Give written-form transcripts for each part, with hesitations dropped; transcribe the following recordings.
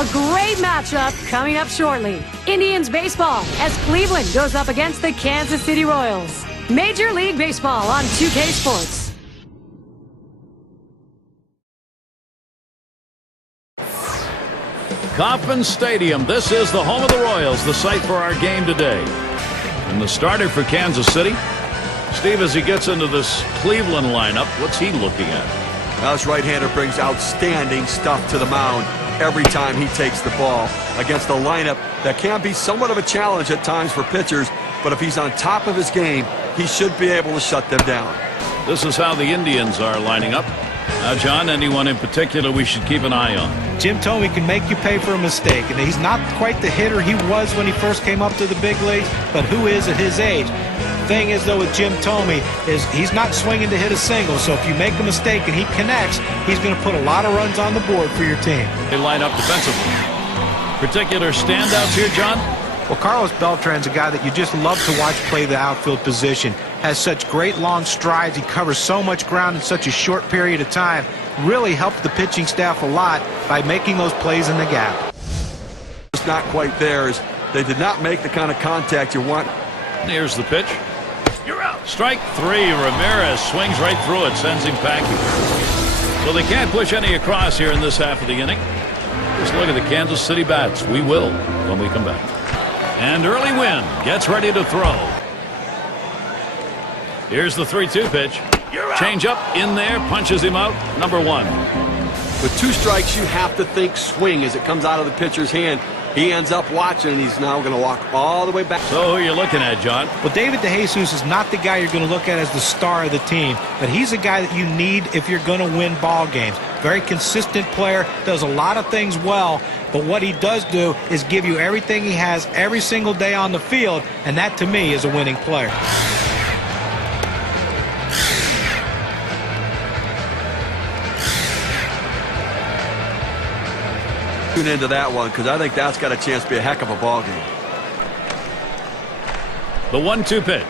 A great matchup coming up shortly. Indians baseball as Cleveland goes up against the Kansas City Royals. Major League Baseball on 2K Sports. Kauffman Stadium. This is the home of the Royals, the site for our game today. And the starter for Kansas City, Steve, as he gets into this Cleveland lineup, what's he looking at? Now, this right-hander brings outstanding stuff to the mound every time he takes the ball against a lineup that can be somewhat of a challenge at times for pitchers, but if he's on top of his game, he should be able to shut them down. This is how the Indians are lining up. Now, John, anyone in particular we should keep an eye on? Jim Thome can make you pay for a mistake, and he's not quite the hitter he was when he first came up to the big leagues, but who is at his age? Thing is, though, with Jim Thome is he's not swinging to hit a single, so if you make a mistake and he connects, he's going to put a lot of runs on the board for your team. They line up defensively. Particular standouts here, John? Well, Carlos Beltran's a guy that you just love to watch play the outfield position. Has such great long strides. He covers so much ground in such a short period of time. Really helped the pitching staff a lot by making those plays in the gap. It's not quite theirs. They did not make the kind of contact you want. Here's the pitch. You're out. Strike three. Ramirez swings right through it, sends him packing. So they can't push any across here in this half of the inning. Just look at the Kansas City bats. We will when we come back. And early Wynn gets ready to throw. Here's the 3-2 pitch. Change up in there, punches him out. Number one. With two strikes, you have to think swing as it comes out of the pitcher's hand. He ends up watching, and he's now going to walk all the way back. So who are you looking at, John? Well, David DeJesus is not the guy you're going to look at as the star of the team, but he's a guy that you need if you're going to win ball games. Very consistent player, does a lot of things well, but what he does do is give you everything he has every single day on the field, and that to me is a winning player. Tune into that one because I think that's got a chance to be a heck of a ball game. The 1-2 pitch.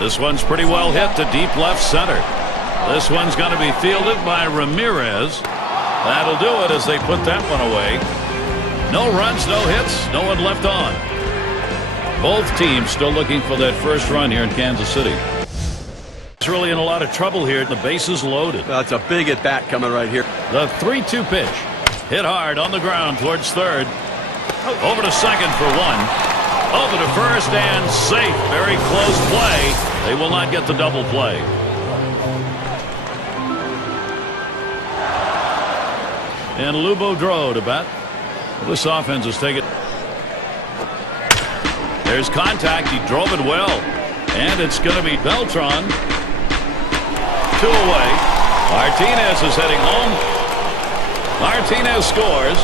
This one's pretty well hit to deep left center. This one's going to be fielded by Ramirez. That'll do it as they put that one away. No runs, no hits, no one left on. Both teams still looking for that first run here in Kansas City. It's really in a lot of trouble here. The bases loaded. That's a big at-bat coming right here. The 3-2 pitch. Hit hard on the ground towards third. Over to second for one. Over to first and safe. Very close play. They will not get the double play. And Lou Boudreau to bat. This offense is taking. There's contact. He drove it well. And it's going to be Beltran. 2 away. Martinez is heading home. Martinez scores.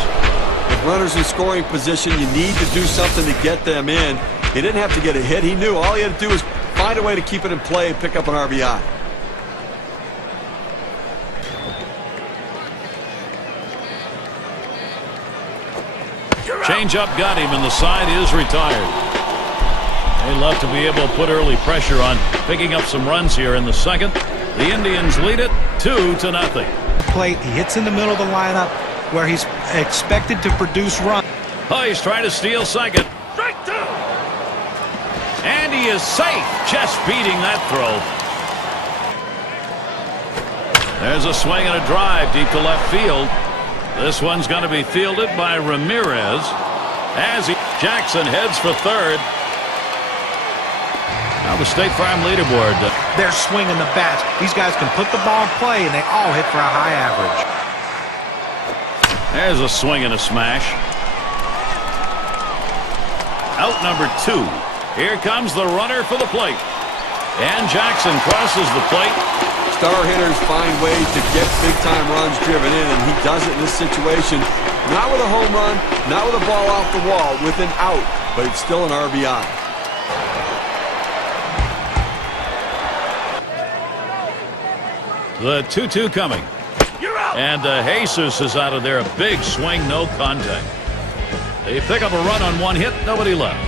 With runners in scoring position, you need to do something to get them in. He didn't have to get a hit. He knew all he had to do was find a way to keep it in play and pick up an RBI. Change up got him, and the side is retired. They love to be able to put early pressure on picking up some runs here in the second. The Indians lead it 2-0. Plate, he hits in the middle of the lineup where he's expected to produce runs. Oh, he's trying to steal second. Strike two. And he is safe, just beating that throw. There's a swing and a drive deep to left field. This one's going to be fielded by Ramirez as Jackson heads for third. Now the State Farm leaderboard. They're swinging the bats. These guys can put the ball in play, and they all hit for a high average. There's a swing and a smash. Out number 2. Here comes the runner for the plate. And Jackson crosses the plate. Star hitters find ways to get big-time runs driven in, and he does it in this situation. Not with a home run, not with a ball off the wall, with an out, but it's still an RBI. The 2-2 coming. And Jesus is out of there. A big swing, no contact. They pick up a run on one hit, nobody left.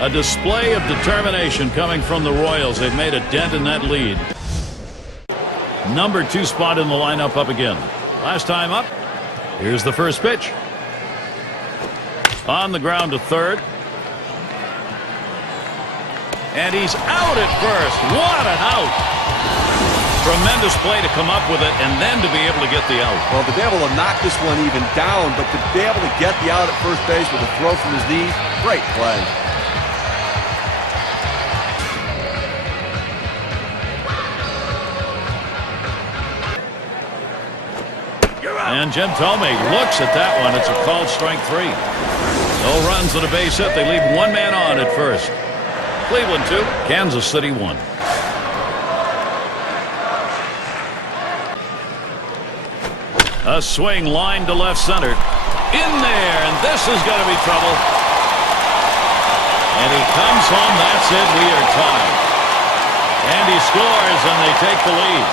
A display of determination coming from the Royals. They've made a dent in that lead. Number 2 spot in the lineup up again. Last time up, here's the first pitch. On the ground to third. And he's out at first. What an out. Tremendous play to come up with it and then to be able to get the out. Well, to be able to knock this one even down, but to be able to get the out at first base with a throw from his knees, great play. And Jim Thome looks at that one. It's a called strike 3. No runs and a base hit. They leave one man on at first. Cleveland 2, Kansas City 1. A swing line to left center. In there, and this is going to be trouble. And he comes home. That's it. We are tied. And he scores, and they take the lead.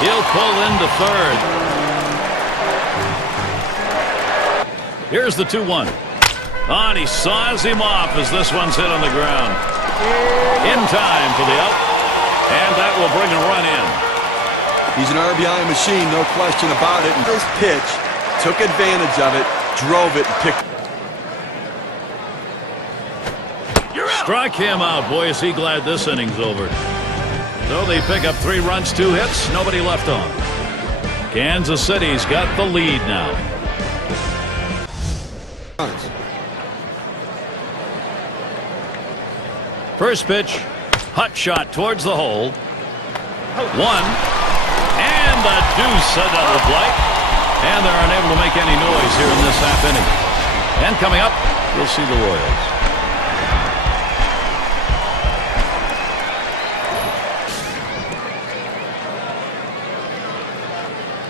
He'll pull into third. Here's the 2-1. And he saws him off as this one's hit on the ground. In time for the out. And that will bring a run in. He's an RBI machine, no question about it. And this pitch took advantage of it, drove it, and picked. Struck him out. Boy, is he glad this inning's over. So they pick up 3 runs, 2 hits, nobody left on. Kansas City's got the lead now. First pitch, hot shot towards the hole. 1, and the deuce, a double play. And they're unable to make any noise here in this half inning. And coming up, we'll see the Royals.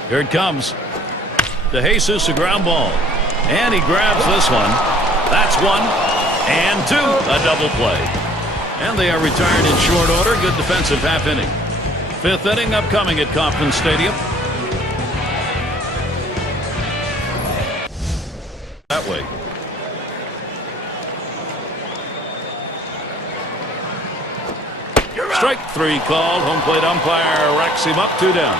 Here it comes. To Jesus, a ground ball. And he grabs this one. That's 1, and 2, a double play. And they are retired in short order. Good defensive half inning. 5th inning upcoming at Kauffman Stadium. That way. Strike 3 called. Home plate umpire racks him up, 2 down.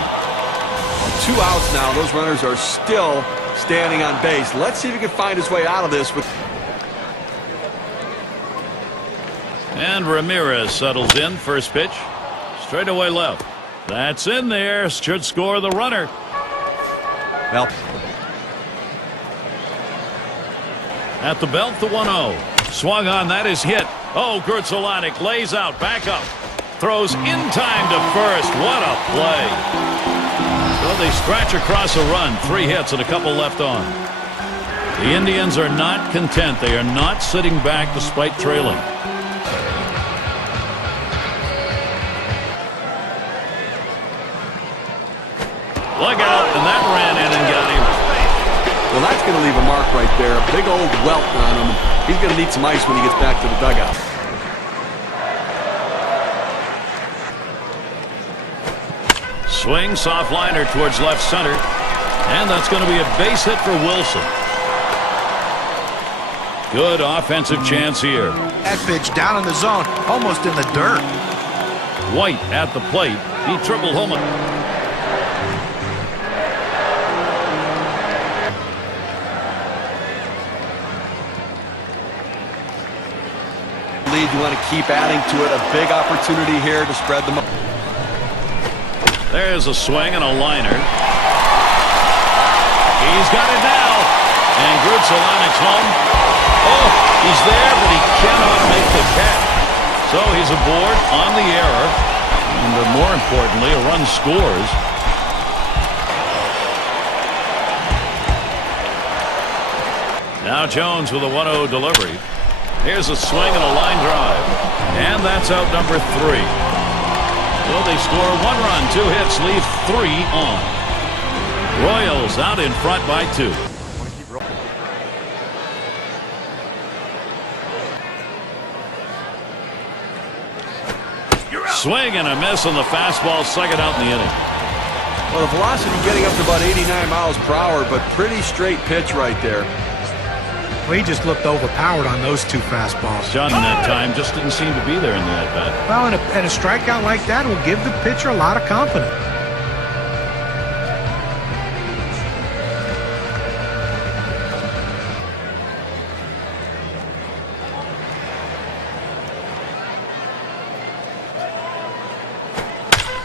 2 outs now. Those runners are still standing on base. Let's see if he can find his way out of this with. And Ramirez settles in. First pitch. Straight away left. That's in there. Should score the runner. Well. At the belt, the 1-0. Swung on. That is hit. Oh, Kurtzelanek lays out. Back up. Throws in time to first. What a play. So they scratch across a run. 3 hits and a couple left on. The Indians are not content. They are not sitting back despite trailing. Look out, and that ran in and got him. Well, that's going to leave a mark right there. A big old welt on him. He's going to need some ice when he gets back to the dugout. Swing, soft liner towards left center. And that's going to be a base hit for Wilson. Good offensive chance here. That pitch down in the zone, almost in the dirt. White at the plate. He tripled home. You want to keep adding to it. A big opportunity here to spread them up. There's a swing and a liner. He's got it now. And Kurtzelanek's home. Oh, he's there, but he cannot make the catch. So he's aboard on the error. And more importantly, a run scores. Now Jones with a 1-0 delivery. Here's a swing and a line drive. And that's out number 3. So they score 1 run, 2 hits, leave 3 on. Royals out in front by 2. Swing and a miss on the fastball, second out in the inning. Well, the velocity getting up to about 89 miles per hour, but pretty straight pitch right there. Well, he just looked overpowered on those 2 fastballs. John in that time just didn't seem to be there in the at-bat. Well, and a strikeout like that will give the pitcher a lot of confidence.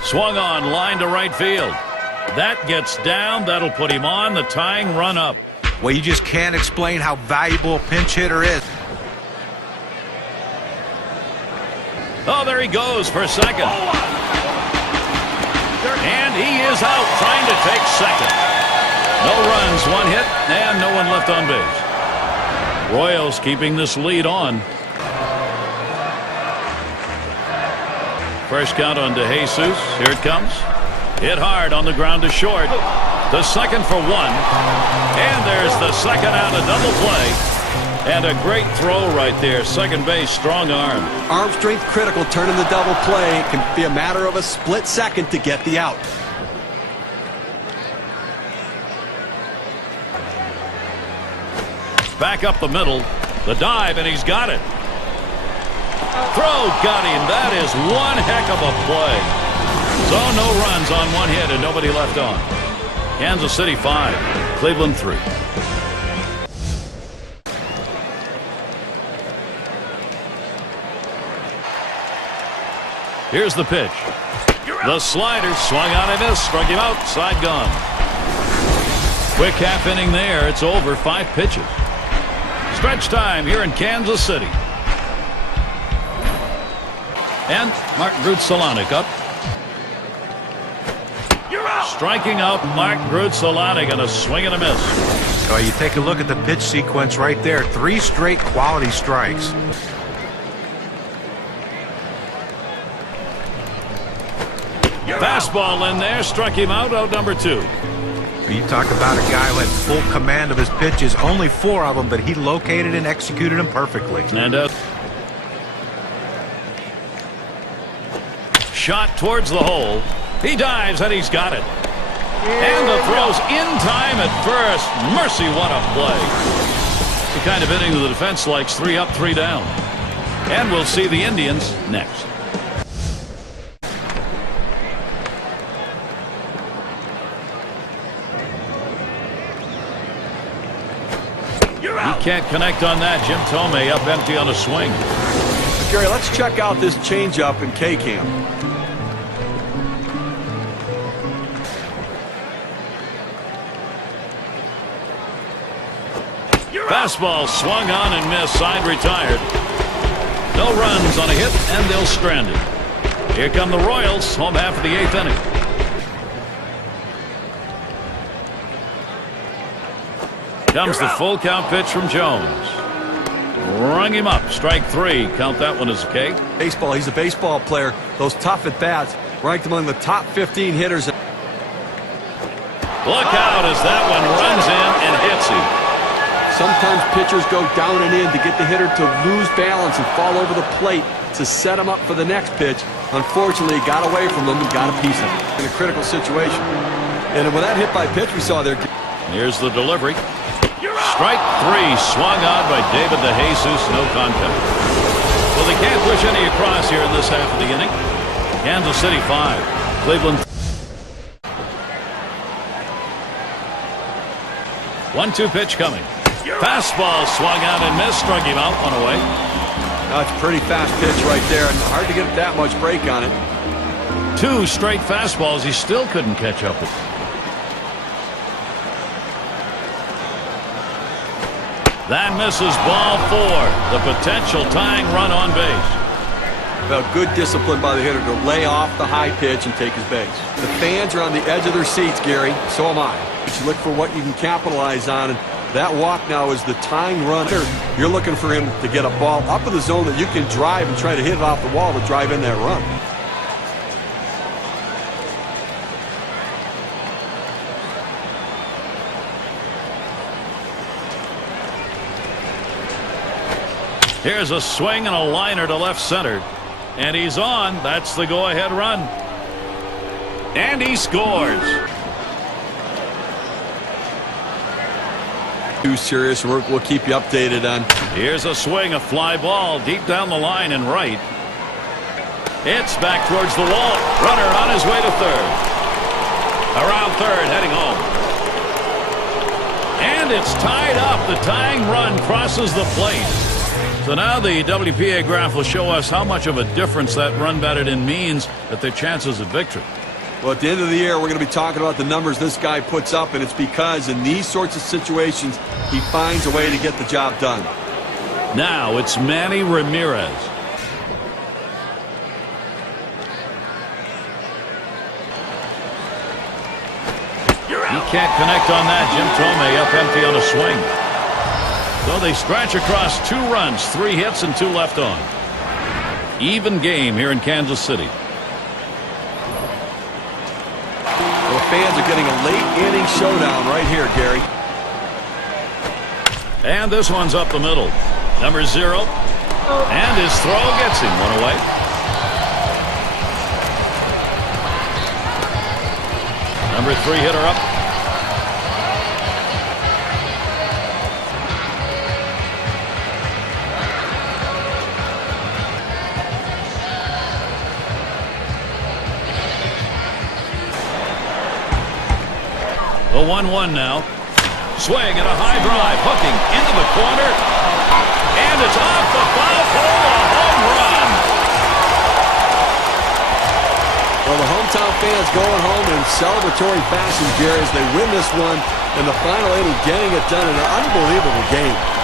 Swung on, line to right field. That gets down. That'll put him on the tying run up. Well, you just can't explain how valuable a pinch hitter is. Oh, there he goes for second. And he is out trying to take second. No runs, one hit, and no one left on base. Royals keeping this lead on. First count on DeJesus. Here it comes. Hit hard on the ground to short. The second for one. And there's the second out, a double play. And a great throw right there. Second base, strong arm. Arm strength critical, turning the double play. It can be a matter of a split second to get the out. Back up the middle. The dive, and he's got it. Throw got him. That is one heck of a play. So no runs on one hit and nobody left on. Kansas City 5, Cleveland 3. Here's the pitch. The slider swung on and missed. Struck him out. Side gone. Quick half inning there. It's over. 5 pitches. Stretch time here in Kansas City. And Mark Grutzelanek up. Striking out Mark Grutzelanek on a swing and a miss. Oh, you take a look at the pitch sequence right there. 3 straight quality strikes. Fastball in there. Struck him out number 2. You talk about a guy who had full command of his pitches. Only 4 of them, but he located and executed them perfectly. And shot towards the hole. He dives and he's got it. And the throw's in time at first. Mercy, what a play. The kind of inning the defense likes. 3 up, 3 down. And we'll see the Indians next. He can't connect on that. Jim Tomei up empty on a swing. Gary, let's check out this changeup in K-Cam. Fastball swung on and missed. Side retired. No runs on a hit, and they'll strand it. Here come the Royals. Home half of the 8th inning. Comes the full count pitch from Jones. Rung him up. Strike 3. Count that one as a K. Baseball. He's a baseball player. Those tough at bats ranked among the top 15 hitters. Look out as that one runs in and hits him. Sometimes pitchers go down and in to get the hitter to lose balance and fall over the plate to set him up for the next pitch. Unfortunately, he got away from him and got a piece of it in a critical situation. And with that hit by pitch we saw there. Here's the delivery. Strike 3 swung on by David DeJesus. No contact. Well, they can't push any across here in this half of the inning. Kansas City 5, Cleveland. 1-2 pitch coming. Fastball swung out and missed. Struck him out. One away. That's a pretty fast pitch right there, and hard to get that much break on it. 2 straight fastballs. He still couldn't catch up with. That misses. Ball 4. The potential tying run on base. Well, good discipline by the hitter to lay off the high pitch and take his base. The fans are on the edge of their seats, Gary. So am I. But you look for what you can capitalize on, and that walk now is the tying run. You're looking for him to get a ball up in the zone that you can drive and try to hit it off the wall to drive in that run. Here's a swing and a liner to left center. And he's on. That's the go-ahead run. And he scores. Too serious. We'll keep you updated on. Here's a swing, a fly ball deep down the line and right. It's back towards the wall. Runner on his way to third. Around third, heading home. And it's tied up. The tying run crosses the plate. So now the WPA graph will show us how much of a difference that run batted in means at their chances of victory. Well, at the end of the year, we're going to be talking about the numbers this guy puts up, and it's because in these sorts of situations, he finds a way to get the job done. Now it's Manny Ramirez. He can't connect on that. Jim Thome up empty on a swing. So they scratch across 2 runs, 3 hits, and 2 left on. Even game here in Kansas City. Well, fans are getting a late-inning showdown right here, Gary. And this one's up the middle. Number 0. And his throw gets him 1 away. Number 3 hitter up. The 1-1 now. Swing and a high drive, hooking into the corner. And it's off the foul pole, a home run. Well, the hometown fans going home in celebratory fashion, Gary, as they win this one in the final inning, getting it done in an unbelievable game.